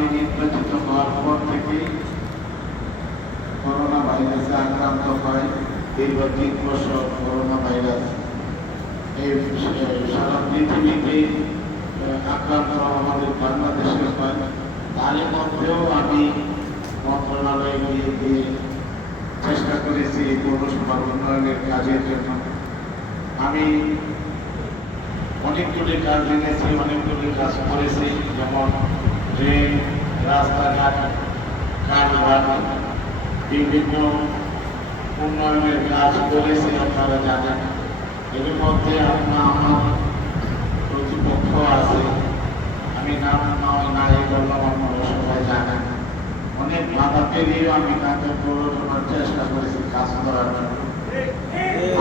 আমি নির্বাচিত হওয়ার পর করোনা ভাইরাসে আক্রান্ত হয় দীর্ঘ তিন বছর করোনা ভাইরাস সারা পৃথিবীতে আক্রান্ত আমাদের বাংলাদেশে হয়। মধ্যেও আমি মন্ত্রণালয়ে গিয়ে গিয়ে চেষ্টা করেছি উন্নয়নের কাজের জন্য। আমি অনেকগুলি কাজ এনেছি, অনেকগুলি কাজ করেছি, যেমন ট্রেন রাস্তাঘাট কাজঘাট বিভিন্ন উন্নয়নের কাজ করেছি আপনারা জানেন। এর মধ্যে আপনার আমার প্রতিপক্ষ আছে। আমি নাম নয়, নাই বললাম, আপনারা সবাই জানেন। অনেক বাধা পেরিয়েও আমি কাজে পৌরসভার চেষ্টা করেছি কাজ করার জন্য।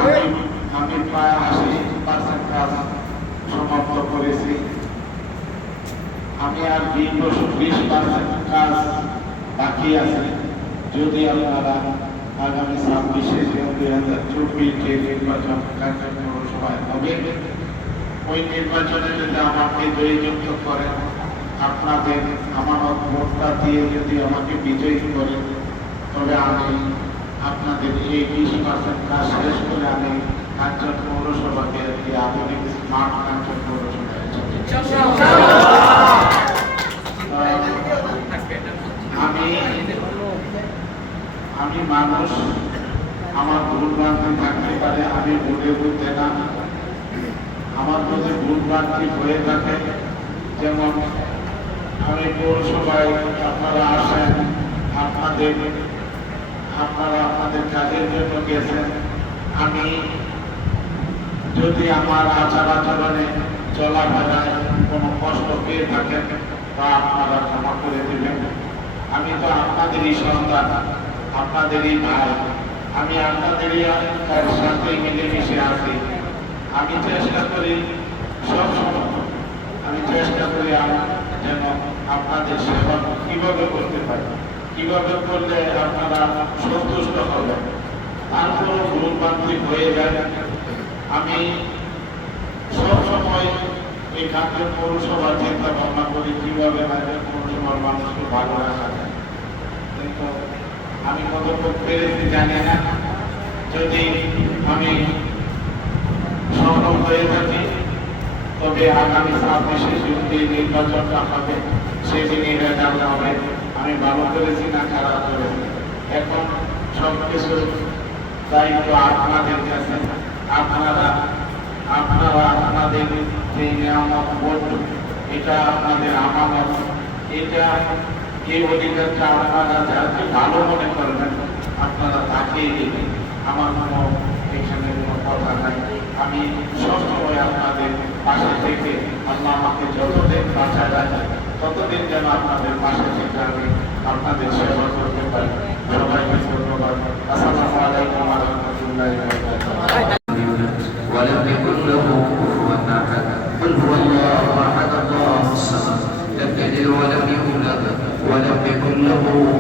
আমি আমি প্রায় আশি পার্সেন্ট কাজ সমাপ্ত করেছি আমি আর বছর বিশ পার্সেন্ট কাজ বাকি আছে। যদি আপনারা আগামী ছাব্বিশে জুন দুই হাজার নির্বাচন কার্যক্রম সময় হবে, ওই নির্বাচনে যদি আমাকে জয়যুক্ত করেন, আপনাদের আমানত ভোটটা দিয়ে যদি আমাকে বিজয়ী করেন, তবে আমি আপনাদের এই বিশ পার্সেন্ট কাজ শেষ করে আমি কাঞ্চন পৌরসভাকে আধুনিক স্মার্ট কাঞ্চন পৌরসভায় আমি আমি মানুষ, আমার ভুল ভ্রান্তি থাকতে পারে, আমি ভুলে বুঝতে না আমার মধ্যে ভুল ভ্রান্তি হয়ে থাকে। যেমন আমি পৌরসভায় আপনারা আসেন, আপনাদের, আপনারা আপনাদের কাজের জন্য গেছেন। আমি যদি আমার আচার আচরণে চলাফেরায় কোনো কষ্ট পেয়ে থাকেন তা আপনারা ক্ষমা করে দেবেন। আমি তো আপনাদেরই সন্তান, আপনাদেরই ভাই। আমি আপনাদেরই তার সাথে মিলেমিশে আছি। আমি চেষ্টা করি সবসময়, আমি চেষ্টা করি যেন আপনাদের সেবা কীভাবে করতে পারি, কীভাবে করলে আপনারা সন্তুষ্ট হবেন। তারপরও ভুলভ্রান্তি হয়ে যায় আমি সব সময় এই কাঞ্চন পৌরসভার চিন্তা ভাবনা করি কীভাবে কাঞ্চন পৌরসভার মানুষকে ভালো রাখা যায়? কিন্তু আমি কতটুকু পেরেছি জানি না। যদি আমি সফল হয়ে থাকি, তবে আগামী ছাব্বিশে জুন যে নির্বাচনটা হবে সেদিনই রেজাল্ট হবে আমি ভালো করেছি না খারাপ করেছি? এখন সব কিছু দায়িত্ব আপনাদের কাছে। আপনারা আপনারা আপনাদের সেই নিয়ামত বন্ধু এটা আমাদের আমানত। এটা এই অধিকারটা আপনারা যাকে ভালো মনে করবেন, আপনারা তাকেই দেবেন। আমার কোনো এখানে কোনো কথা নাই। আমি সবসময় আপনাদের পাশে থেকে আল্লাহ আমাকে যতদিন বাঁচা রাখে, ততদিন যেন আপনাদের পাশে থেকে আমি আপনাদের সেবা করতে পারি। সবাইকে ধন্যবাদ। আসসালামু আলাইকুম রহমতুল্লাহ ولم يكن له كفوا احد ولم يكن له